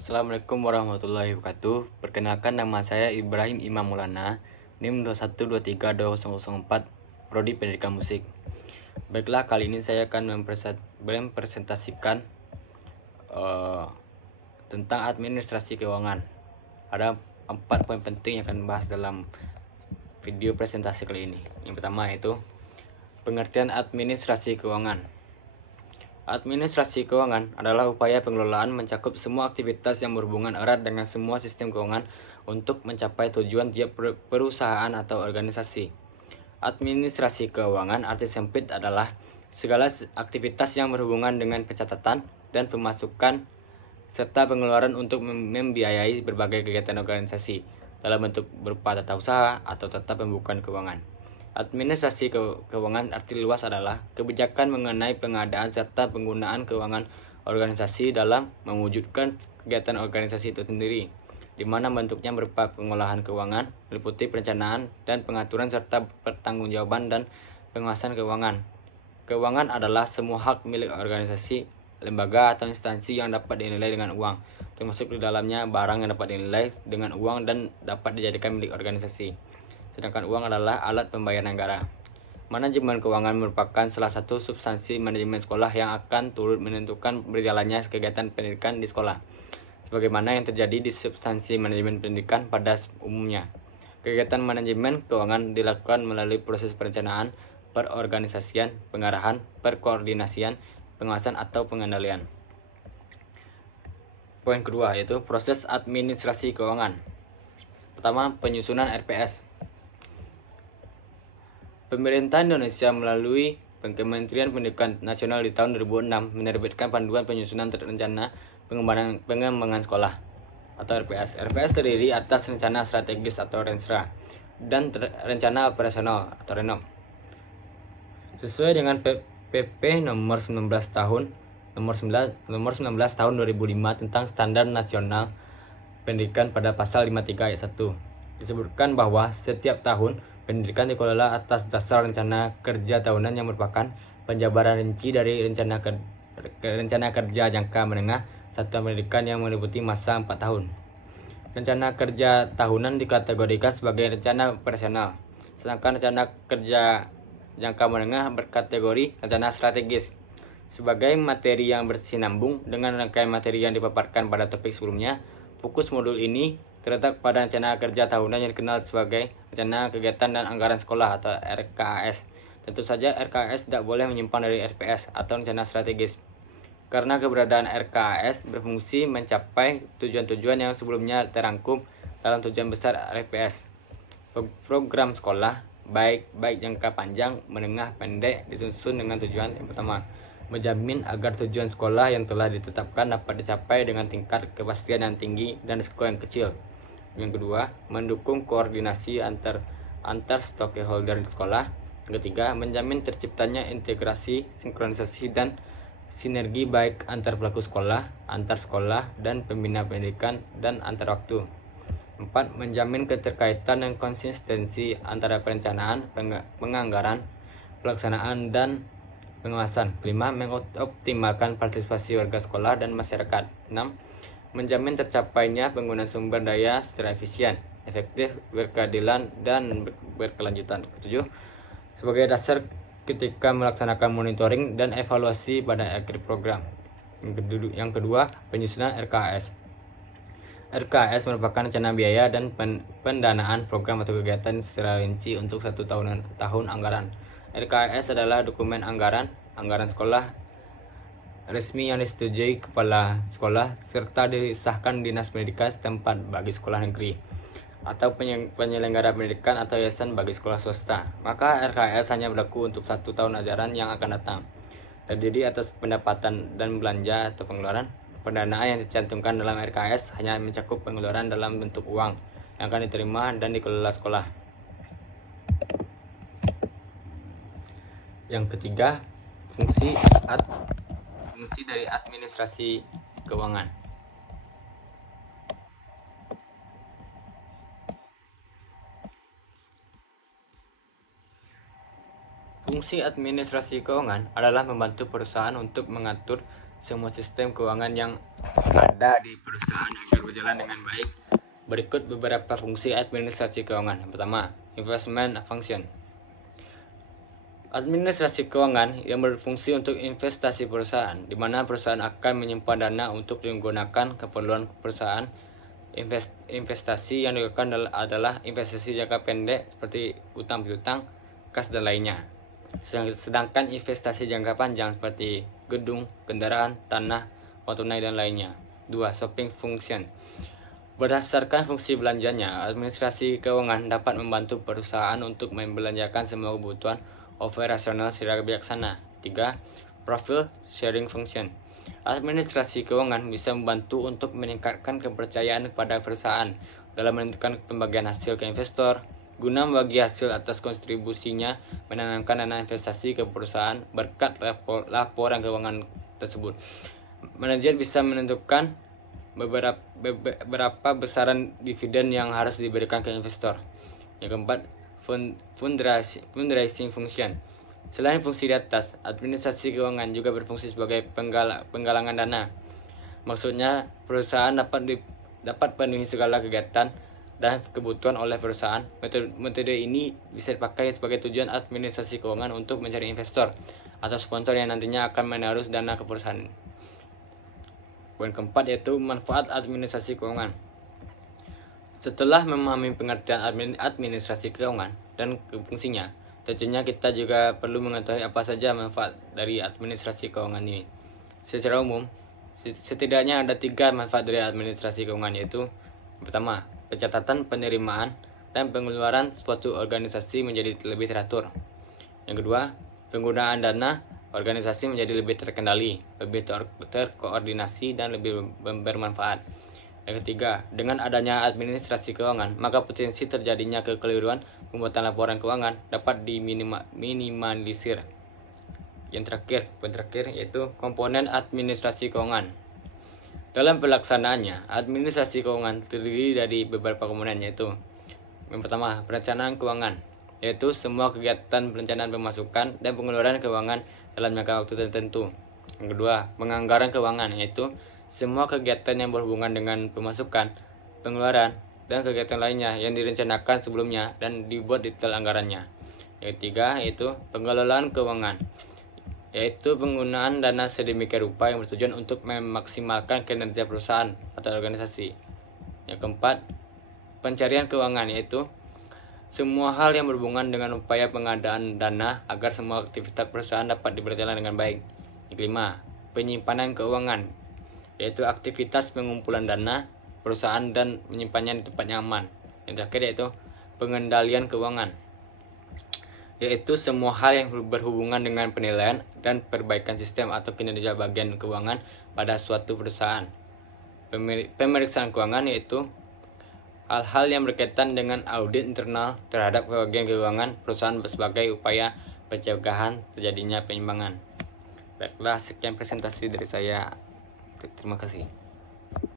Assalamualaikum warahmatullahi wabarakatuh. Perkenalkan, nama saya Ibrahim Imam Maulana, NIM 21232004, Prodi Pendidikan Musik. Baiklah, kali ini saya akan mempresentasikan tentang administrasi keuangan. Ada 4 poin penting yang akan dibahas dalam video presentasi kali ini. Yang pertama yaitu pengertian administrasi keuangan. Administrasi keuangan adalah upaya pengelolaan mencakup semua aktivitas yang berhubungan erat dengan semua sistem keuangan untuk mencapai tujuan tiap perusahaan atau organisasi. Administrasi keuangan arti sempit adalah segala aktivitas yang berhubungan dengan pencatatan dan pemasukan serta pengeluaran untuk membiayai berbagai kegiatan organisasi dalam bentuk berupa tata usaha atau tata pembukuan keuangan. Administrasi keuangan arti luas adalah kebijakan mengenai pengadaan serta penggunaan keuangan organisasi dalam mewujudkan kegiatan organisasi itu sendiri, di mana bentuknya berupa pengolahan keuangan, meliputi perencanaan dan pengaturan serta pertanggungjawaban dan pengawasan keuangan. Keuangan adalah semua hak milik organisasi, lembaga atau instansi yang dapat dinilai dengan uang, termasuk di dalamnya barang yang dapat dinilai dengan uang dan dapat dijadikan milik organisasi. Sedangkan uang adalah alat pembayaran negara. Manajemen keuangan merupakan salah satu substansi manajemen sekolah yang akan turut menentukan berjalannya kegiatan pendidikan di sekolah, sebagaimana yang terjadi di substansi manajemen pendidikan pada umumnya. Kegiatan manajemen keuangan dilakukan melalui proses perencanaan, perorganisasian, pengarahan, perkoordinasian, pengawasan atau pengendalian. Poin kedua yaitu proses administrasi keuangan. Pertama, penyusunan RPS. Pemerintah Indonesia melalui Kementerian Pendidikan Nasional di tahun 2006 menerbitkan panduan penyusunan rencana pengembangan sekolah atau RPS. RPS terdiri atas rencana strategis atau Renstra dan rencana operasional atau Renop. Sesuai dengan PP nomor 19 tahun 2005 tentang Standar Nasional Pendidikan pada pasal 53 ayat 1 disebutkan bahwa setiap tahun pendidikan dikelola atas dasar rencana kerja tahunan yang merupakan penjabaran rinci dari rencana kerja jangka menengah satuan pendidikan yang meliputi masa 4 tahun. Rencana kerja tahunan dikategorikan sebagai rencana operasional, sedangkan rencana kerja jangka menengah berkategori rencana strategis. Sebagai materi yang bersinambung dengan rangkaian materi yang dipaparkan pada topik sebelumnya, fokus modul ini terletak pada rencana kerja tahunan yang dikenal sebagai rencana kegiatan dan anggaran sekolah atau RKAS. Tentu saja RKAS tidak boleh menyimpang dari RPS atau rencana strategis, karena keberadaan RKAS berfungsi mencapai tujuan-tujuan yang sebelumnya terangkum dalam tujuan besar RPS. Program sekolah baik jangka panjang, menengah, pendek disusun dengan tujuan yang pertama, menjamin agar tujuan sekolah yang telah ditetapkan dapat dicapai dengan tingkat kepastian yang tinggi dan risiko yang kecil. Yang kedua, mendukung koordinasi antar stakeholder di sekolah. Yang ketiga, menjamin terciptanya integrasi, sinkronisasi, dan sinergi baik antar pelaku sekolah, antar sekolah, dan pembina pendidikan, dan antar waktu. 4. Menjamin keterkaitan dan konsistensi antara perencanaan, penganggaran, pelaksanaan, dan pengawasan. 5. Mengoptimalkan partisipasi warga sekolah dan masyarakat. 6. Menjamin tercapainya penggunaan sumber daya secara efisien, efektif, berkeadilan, dan berkelanjutan. 7. Sebagai dasar ketika melaksanakan monitoring dan evaluasi pada akhir program. Yang kedua, penyusunan RKAS. RKAS merupakan rencana biaya dan pendanaan program atau kegiatan secara rinci untuk satu tahun anggaran. RKAS adalah dokumen anggaran sekolah resmi yang disetujui kepala sekolah serta disahkan Dinas Pendidikan setempat bagi sekolah negeri atau penyelenggara pendidikan atau yayasan bagi sekolah swasta. Maka RKAS hanya berlaku untuk 1 tahun ajaran yang akan datang. Terdiri atas pendapatan dan belanja atau pengeluaran. Pendanaan yang dicantumkan dalam RKAS hanya mencakup pengeluaran dalam bentuk uang yang akan diterima dan dikelola sekolah. Yang ketiga, fungsi dari administrasi keuangan. Fungsi administrasi keuangan adalah membantu perusahaan untuk mengatur semua sistem keuangan yang ada di perusahaan agar berjalan dengan baik. Berikut beberapa fungsi administrasi keuangan. Yang pertama, investment function. Administrasi keuangan yang berfungsi untuk investasi perusahaan, di mana perusahaan akan menyimpan dana untuk digunakan keperluan perusahaan. Investasi yang dilakukan adalah investasi jangka pendek seperti utang piutang, kas dan lainnya. Sedangkan investasi jangka panjang seperti gedung, kendaraan, tanah, uang tunai dan lainnya. 2. Shopping function. Berdasarkan fungsi belanjanya, administrasi keuangan dapat membantu perusahaan untuk membelanjakan semua kebutuhan operasional secara bijaksana. 3. Profit sharing function. Administrasi keuangan bisa membantu untuk meningkatkan kepercayaan kepada perusahaan dalam menentukan pembagian hasil ke investor, guna membagi hasil atas kontribusinya menanamkan dana investasi ke perusahaan. Berkat laporan keuangan tersebut, manajer bisa menentukan berapa besaran dividen yang harus diberikan ke investor. Yang keempat, fundraising function. Selain fungsi di atas, administrasi keuangan juga berfungsi sebagai penggalangan dana. Maksudnya, perusahaan dapat penuhi segala kegiatan dan kebutuhan oleh perusahaan. Metode ini bisa dipakai sebagai tujuan administrasi keuangan untuk mencari investor atau sponsor yang nantinya akan menaruh dana ke perusahaan. Poin keempat yaitu manfaat administrasi keuangan. Setelah memahami pengertian administrasi keuangan dan fungsinya, tentunya kita juga perlu mengetahui apa saja manfaat dari administrasi keuangan ini. Secara umum, setidaknya ada 3 manfaat dari administrasi keuangan, yaitu yang pertama, pencatatan penerimaan dan pengeluaran suatu organisasi menjadi lebih teratur. Yang kedua, penggunaan dana organisasi menjadi lebih terkendali, lebih terkoordinasi dan lebih bermanfaat. Yang ketiga, dengan adanya administrasi keuangan, maka potensi terjadinya kekeliruan pembuatan laporan keuangan dapat diminimalisir. Yang terakhir, poin terakhir yaitu komponen administrasi keuangan. Dalam pelaksanaannya, administrasi keuangan terdiri dari beberapa komponen, yaitu yang pertama, perencanaan keuangan, yaitu semua kegiatan perencanaan pemasukan dan pengeluaran keuangan dalam jangka waktu tertentu. Yang kedua, penganggaran keuangan, yaitu semua kegiatan yang berhubungan dengan pemasukan, pengeluaran, dan kegiatan lainnya yang direncanakan sebelumnya dan dibuat detail anggarannya. Yang ketiga, yaitu pengelolaan keuangan, yaitu penggunaan dana sedemikian rupa yang bertujuan untuk memaksimalkan kinerja perusahaan atau organisasi. Yang keempat, pencarian keuangan, yaitu semua hal yang berhubungan dengan upaya pengadaan dana agar semua aktivitas perusahaan dapat berjalan dengan baik. Yang kelima, penyimpanan keuangan, yaitu aktivitas pengumpulan dana perusahaan dan menyimpannya di tempat yang aman. Yang terakhir yaitu pengendalian keuangan, yaitu semua hal yang berhubungan dengan penilaian dan perbaikan sistem atau kinerja bagian keuangan pada suatu perusahaan. Pemeriksaan keuangan yaitu hal-hal yang berkaitan dengan audit internal terhadap bagian keuangan perusahaan sebagai upaya pencegahan terjadinya penyimpangan. Baiklah, sekian presentasi dari saya. Terima kasih.